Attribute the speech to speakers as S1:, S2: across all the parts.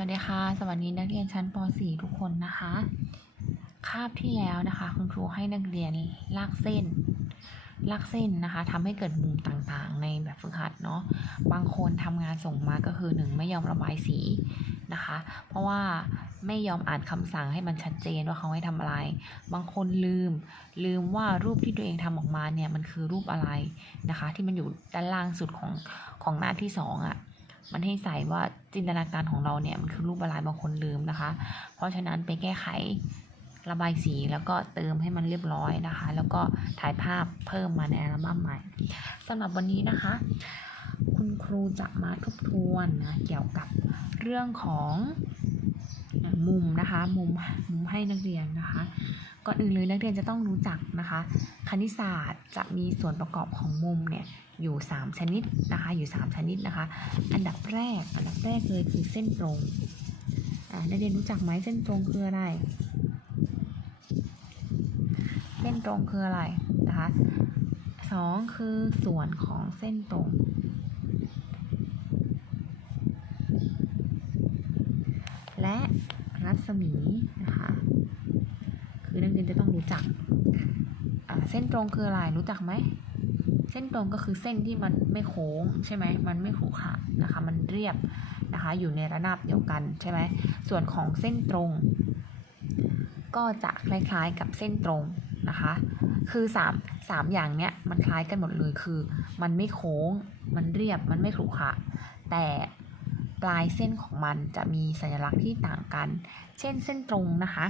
S1: วัสดีค่ะ สวัสดีนักเรียนชั้นป .4 ทุกคนนะคะ คาบที่แล้วนะคะ คุณครูให้นักเรียนลากเส้น ลากเส้นนะคะทำให้เกิดมุมต่างๆ ในแบบฝึกหัดเนาะ บางคนทำงานส่งมาก็คือหนึ่งไม่ยอมระบายสีนะคะ เพราะว่าไม่ยอมอ่านคำสั่งให้มันชัดเจนว่าเขาให้ทำอะไร บางคนลืม ลืมว่ารูปที่ตัวเองทำออกมาเนี่ยมันคือรูปอะไรนะคะ ที่มันอยู่ด้านล่างสุดของของหน้าที่สองอะ่ะ มันให้ใส่ว่า จินตนาการของเราเนี่ยมันคือรูปอะไรบางคนลืมนะคะ เพราะฉะนั้นไปแก้ไขระบายสีแล้วก็เติมให้มันเรียบร้อยนะคะ แล้วก็ถ่ายภาพเพิ่มมาในอัลบั้มใหม่สำหรับวันนี้นะคะ คุณครูจะมาทบทวนนะเกี่ยวกับเรื่องของ มุมนะคะมุมมุมให้นักเรียนนะคะ ก่อนอื่นเลยนักเรียนจะต้องรู้จักนะคะ คณิตศาสตร์จะมีส่วนประกอบของมุมเนี่ยอยู่ 3 ชนิดนะคะ อยู่ 3 ชนิดนะคะ อันดับแรกอันดับแรกเลยคือเส้นตรงนักเรียนรู้จักไหมเส้นตรงคืออะไร เส้นตรงคืออะไรนะคะสองคือส่วนของเส้นตรงและ ศมีนะคะ คือนักเรียนจะต้องรู้จัก เส้นตรงคืออะไรรู้จักไหม เส้นตรงก็คือเส้นที่มันไม่โค้งใช่ไหม มันไม่ขรุขระนะคะ มันเรียบนะคะ อยู่ในระนาบเดียวกันใช่ไหม ส่วนของเส้นตรง ก็จะคล้ายๆกับเส้นตรงนะคะ คือสามสามอย่างเนี้ยมันคล้ายกันหมดเลยคือ มันไม่โค้ง มันเรียบ มันไม่ขรุขระ แต่ ปลายเส้นของมันจะมีสัญลักษณ์ที่ต่างกัน เช่นเส้นตรงนะคะ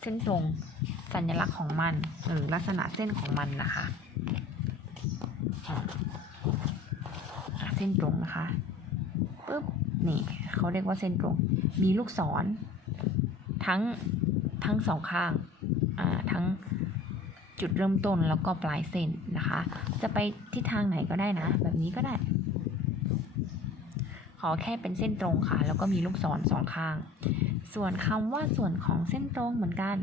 S1: เส้นตรงสัญลักษณ์ของมันหรือลักษณะเส้นของมันนะคะอะเส้นตรงนะคะปุ๊บนี่เขาเรียกว่าเส้นตรง มีลูกศร ทั้งทั้งสองข้างอ่าทั้งจุดเริ่มต้นแล้วก็ปลายเส้นนะคะ จะไปทิศทางไหนก็ได้นะ แบบนี้ก็ได้ อแค่เป็นเส้นตรงค่ะ แล้วก็มีลูกศรสองข้าง ส่วนคำว่าส่วนของเส้นตรงเหมือนกัน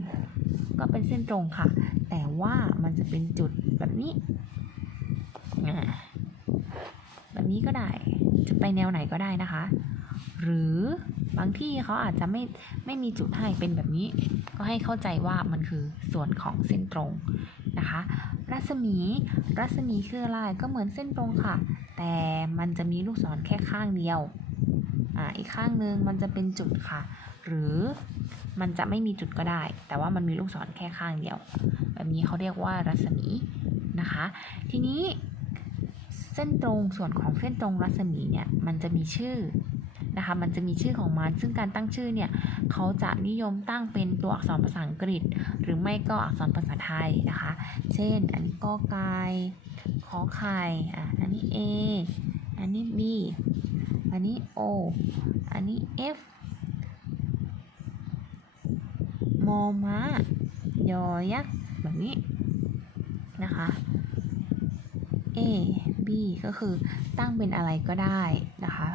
S1: ก็เป็นเส้นตรงค่ะ แต่ว่ามันจะเป็นจุดแบบนี้แบบนี้ก็ได้ จะไปแนวไหนก็ได้นะคะ หรือบางที่เขาอาจจะไม่ไม่มีจุดให้เป็นแบบนี้ ก็ให้เข้าใจว่ามันคือส่วนของเส้นตรงนะคะ รัศมี รัศมีคืออะไรก็เหมือนเส้นตรงค่ะ แต่มันจะมีลูกศรแค่ข้างเดียวอ่าอีกข้างนึงมันจะเป็นจุดค่ะ หรือมันจะไม่มีจุดก็ได้ แต่ว่ามันมีลูกศรแค่ข้างเดียว แบบนี้เขาเรียกว่ารัศมีนะคะ ทีนี้เส้นตรงส่วนของเส้นตรงรัศมีเนี่ยมันจะมีชื่อ นะคะ มันจะมีชื่อของมัน ซึ่งการตั้งชื่อเนี่ยเขาจะนิยมตั้งเป็นตัวอักษรภาษาอังกฤษ หรือไม่ก็อักษรภาษาไทยนะคะ เช่น อันนี้กอไก่ขอไข่อะอันนี้ A อันนี้ B อันนี้ O อันนี้ F มอม้ายอยักษ์แบบนี้นะคะ A B ก็คือตั้งเป็นอะไรก็ได้นะคะ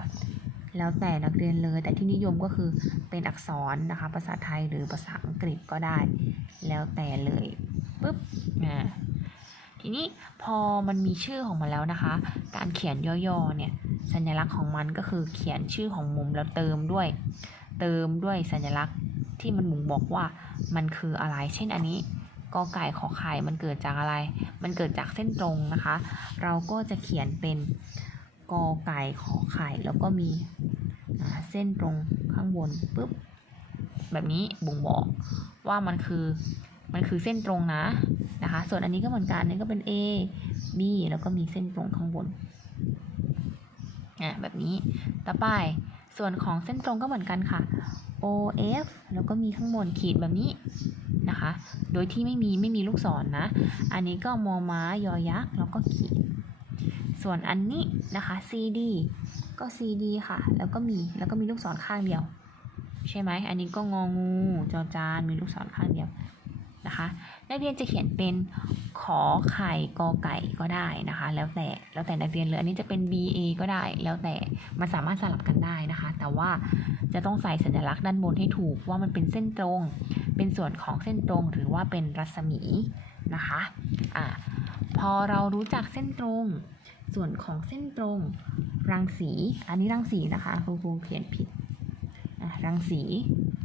S1: แล้วแต่นักเรียนเลย แต่ที่นิยมก็คือเป็นอักษรนะคะ ภาษาไทยหรือภาษาอังกฤษก็ได้ แล้วแต่เลยปุ๊บอ่าทีนี้พอมันมีชื่อของมันแล้วนะคะ การเขียนย่อๆเนี่ยสัญลักษณ์ของมันก็คือเขียนชื่อของมุมแล้วเติมด้วย เติมด้วยสัญลักษณ์ที่มันบ่งบอกว่ามันคืออะไร เช่นอันนี้กอไก่ขอไข่มันเกิดจากอะไร มันเกิดจากเส้นตรงนะคะ เราก็จะเขียนเป็น กอไก่ขอไข่แล้วก็มีเส้นตรงข้างบนปุ๊บแบบนี้บ่งบอกว่ามันคือมันคือเส้นตรงนะนะคะ ส่วนอันนี้ก็เหมือนกันนนี้ก็เป็น A B แล้วก็มีเส้นตรงข้างบนอะแบบนี้ต่อไปส่วนของเส้นตรงก็เหมือนกันค่ะ O F แล้วก็มีข้างบนขีดแบบนี้นะคะ โดยที่ไม่มีไม่มีลูกศรนนะ อันนี้ก็มอม้ายอยักษ์แล้วก็ขีด ส่วนอันนี้นะคะ CD ก็ CD ค่ะ แล้วก็มีแล้วก็มีลูกศรข้างเดียว ใช่ไหมอันนี้ก็งองูจอจานมีลูกศรข้างเดียวนะคะนักเรียนจะเขียนเป็นขอไข่กอไก่ก็ได้นะคะ แล้วแต่แล้วแต่นักเรียนเลยอันนี้จะเป็น B A ก็ได้ แล้วแต่มันสามารถสลับกันได้นะคะ แต่ว่าจะต้องใส่สัญลักษณ์ด้านบนให้ถูกว่ามันเป็นเส้นตรง เป็นส่วนของเส้นตรงหรือว่าเป็นรัศมีนะคะอ่าพอเรารู้จักเส้นตรง ส่วนของเส้นตรงรังสี อันนี้รังสีนะคะครูครูเขียนผิดอะรังสี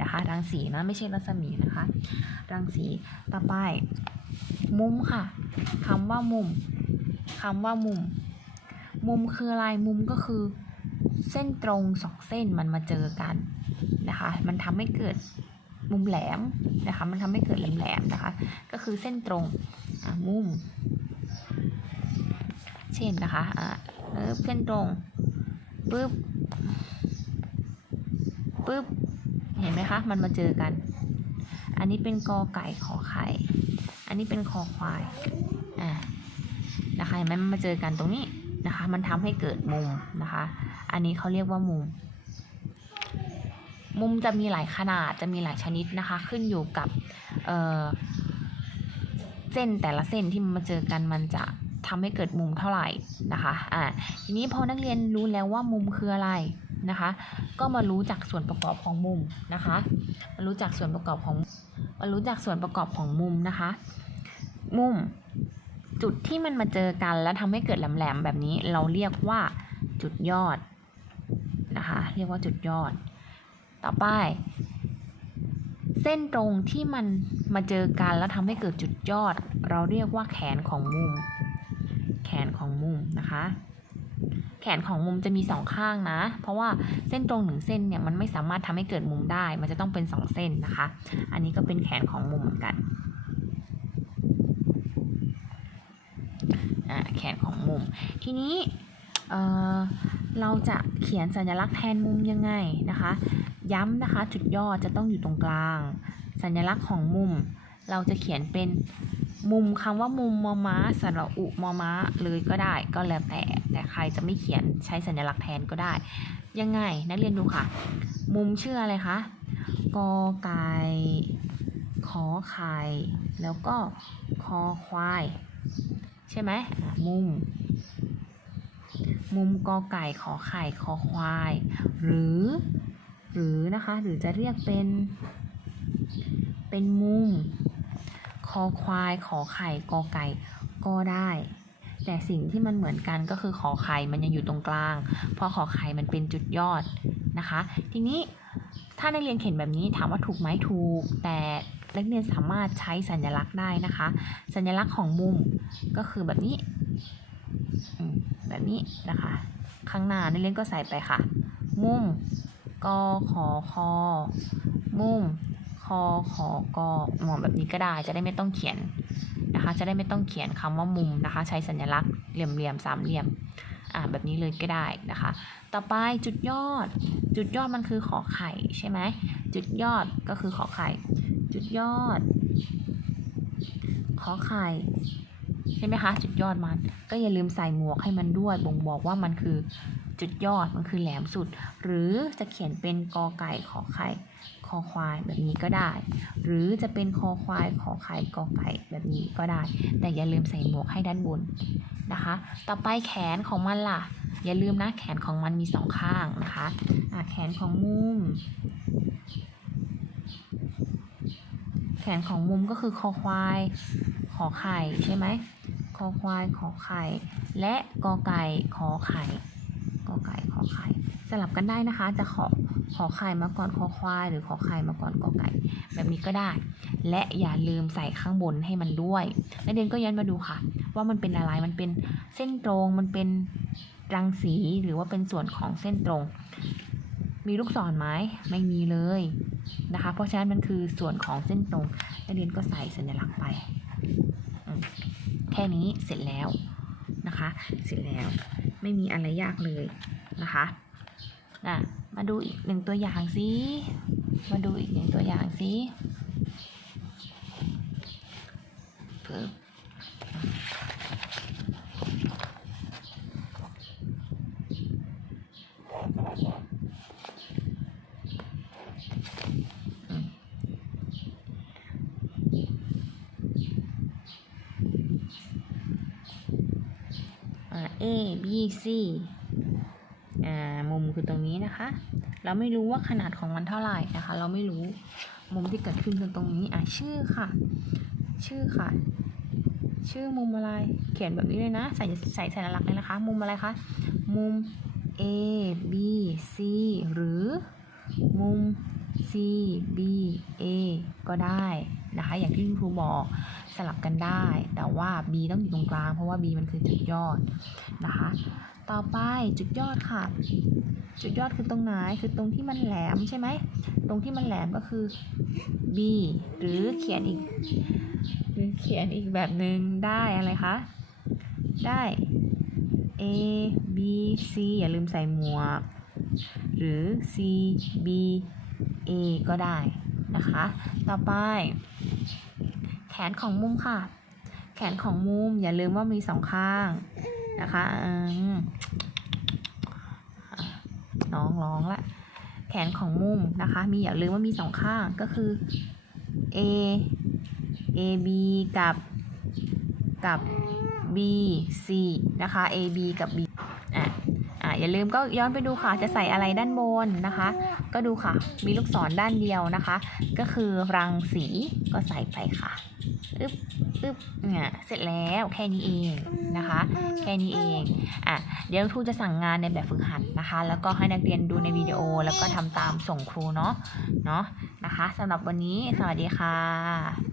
S1: นะคะรังสีนะไม่ใช่รัศมีนะคะ รังสีต่อไป มุมค่ะคำว่ามุมคำว่ามุม มุมคืออะไรมุมก็คือ เส้นตรงสองเส้นมันมาเจอกันนะคะ มันทำให้เกิดมุมแหลมนะคะ มันทำให้เกิดแหลมๆนะคะ ก็คือเส้นตรงอะมุม เช่นนะคะอะเออเส้นตรงปึ๊บปึ๊บเห็นไหมคะ มันมาเจอกัน อันนี้เป็นกอไก่ขอไข่ อันนี้เป็นคอควาย อ่า นะคะ เห็นไหมมันมาเจอกันตรงนี้นะคะ มันทำให้เกิดมุมนะคะ อันนี้เขาเรียกว่ามุม มุมจะมีหลายขนาด จะมีหลายชนิดนะคะ ขึ้นอยู่กับเอ่อเส้นแต่ละเส้นที่มันมาเจอกันมันจะ ทำให้เกิดมุมเท่าไหร่นะคะอ่าทีนี้พอนักเรียนรู้แล้วว่ามุมคืออะไรนะคะ ก็มารู้จักส่วนประกอบของมุมนะคะมารู้จักส่วนประกอบของมารู้จักส่วนประกอบของมุมนะคะ มุมจุดที่มันมาเจอกันแล้วทำให้เกิดแหลมๆแบบนี้เราเรียกว่าจุดยอดนะคะเรียกว่าจุดยอด ต่อไป เส้นตรงที่มันมาเจอกันแล้วทำให้เกิดจุดยอด เราเรียกว่าแขนของมุม นของมุมนะคะ แขนของมุมจะมีสองข้างนะ เพราะว่าเส้นตรงหนึ่งเส้นเนี่ยมันไม่สามารถทำให้เกิดมุมได้ มันจะต้องเป็นสองเส้นนะคะ อันนี้ก็เป็นแขนของมุมเหมือนกันอ่าแขนของมุม ทีนี้เอ่อเราจะเขียนสัญลักษณ์แทนมุมยังไงนะคะ ย้ำนะคะจุดยอดจะต้องอยู่ตรงกลาง สัญลักษณ์ของมุม เราจะเขียนเป็น มุมคำว่ามุมมอม้าสระอุมอม้าเลยก็ได้ก็แล้วแต่แต่ใครจะไม่เขียนใช้สัญลักษณ์แทนก็ได้ ยังไงนักเรียนดูค่ะ มุมชื่ออะไรคะกอไก่ขอไข่แล้วก็คอควาย ใช่ไหมมุม มุมกอไก่ขอไข่คอควาย หรือ หรือนะคะ หรือจะเรียกเป็น เป็นมุม คอควาย ขอไข่กอไก่ก็ได้ แต่สิ่งที่มันเหมือนกันก็คือขอไข่มันยังอยู่ตรงกลาง เพราะขอไข่มันเป็นจุดยอดนะคะ ทีนี้ถ้านักเรียนเขียนแบบนี้ถามว่าถูกไหมถูก แต่นักเรียนสามารถใช้สัญลักษณ์ได้นะคะ สัญลักษณ์ของมุมก็คือแบบนี้แบบนี้นะคะข้างหน้านักเรียนก็ใส่ไปค่ะ มุมกอขอคอมุม ขอกอหมอนแบบนี้ก็ได้จะได้ไม่ต้องเขียนนะคะ จะได้ไม่ต้องเขียนคำว่ามุมนะคะ ใช้สัญลักษณ์เหลี่ยมๆสามเหลี่ยมอ่าแบบนี้เลยก็ได้นะคะ ต่อไปจุดยอด จุดยอดมันคือขอไข่ใช่ไหมจุดยอดก็คือขอไข่ จุดยอด ขอไข่ใช่ไหมคะ จุดยอดมัน ก็อย่าลืมใส่หมวกให้มันด้วยบ่งบอกว่ามันคือจุดยอดมันคือแหลมสุด หรือจะเขียนเป็นกอไก่ขอไข่ อควายแบบนี้ก็ได้ หรือจะเป็นคอควายขอไข่กอไก่แบบนี้ก็ได้ แต่อย่าลืมใส่หมวกให้ด้านบนนะคะ ต่อไปแขนของมันล่ะ อย่าลืมนะแขนของมันมีสองข้างนะคะะแขนของมุม แขนของมุมก็คือคอควาย ขอไข่ใช่ไหมคอควายขอไข่ และกอไก่ขอไข่กอไก่ขอไข่สลับกันได้นะคะจะขอ ขอไข่มาก่อนคอควาย หรือขอไข่มาก่อนกอไก่ แบบนี้ก็ได้ และอย่าลืมใส่ข้างบนให้มันด้วยนักเรียนก็ย้อนมาดูค่ะ ว่ามันเป็นอะไรมันเป็นเส้นตรงมันเป็นรังสีหรือว่าเป็นส่วนของเส้นตรง มีลูกศรไหมไม่มีเลยนะคะ เพราะฉะนั้นมันคือส่วนของเส้นตรงนักเรียนก็ใส่สัญลักษณ์ไปแค่นี้เสร็จแล้วนะคะ เสร็จแล้วไม่มีอะไรยากเลยนะคะ อะมาดูอีกหนึ่งตัวอย่างสิมาดูอีกหนึ่งตัวอย่างสิเพิ่มอ่า A B C มุมคือตรงนี้นะคะ เราไม่รู้ว่าขนาดของมันเท่าไหร่นะคะ เราไม่รู้มุมที่เกิดขึ้นคือตรงนี้อะชื่อค่ะ ชื่อค่ะ ชื่อมุมอะไร เขียนแบบนี้เลยนะ ใส่ใส่สัญลักษณ์เลยนะคะ มุมอะไรคะ มุม A B C หรือมุม C B A ก็ได้นะคะ อย่างที่คุณครูบอกสลับกันได้ แต่ว่า B ต้องอยู่ตรงกลาง เพราะว่า B มันคือจุดยอดนะคะ ต่อไปจุดยอดค่ะ จุดยอดคือตรงไหนคือตรงที่มันแหลมใช่ไหมตรงที่มันแหลมก็คือ B หรือเขียนอีกหรือเขียนอีกแบบหนึ่งได้อะไรคะได้ A B C อย่าลืมใส่หมวก หรือ C B A ก็ได้นะคะ ต่อไป แขนของมุมค่ะ แขนของมุมอย่าลืมว่ามีสองข้าง นะคะน้องร้องละ แขนของมุมนะคะ มีอย่าลืมว่ามีสองข้างก็คือ A A B กับกับ B C นะคะ A B กับ B อย่าลืมก็ย้อนไปดูค่ะจะใส่อะไรด้านบนนะคะ ก็ดูค่ะ มีลูกศรด้านเดียวนะคะ ก็คือรังสีก็ใส่ไปค่ะอึ๊บอึ๊บเนี่ยเสร็จแล้วแค่นี้เองนะคะ แค่นี้เองอะเดี๋ยวครูจะสั่งงานในแบบฝึกหัดนะคะ แล้วก็ให้นักเรียนดูในวิดีโอแล้วก็ทำตามส่งครูเนาะเนาะนะคะสำหรับวันนี้สวัสดีค่ะ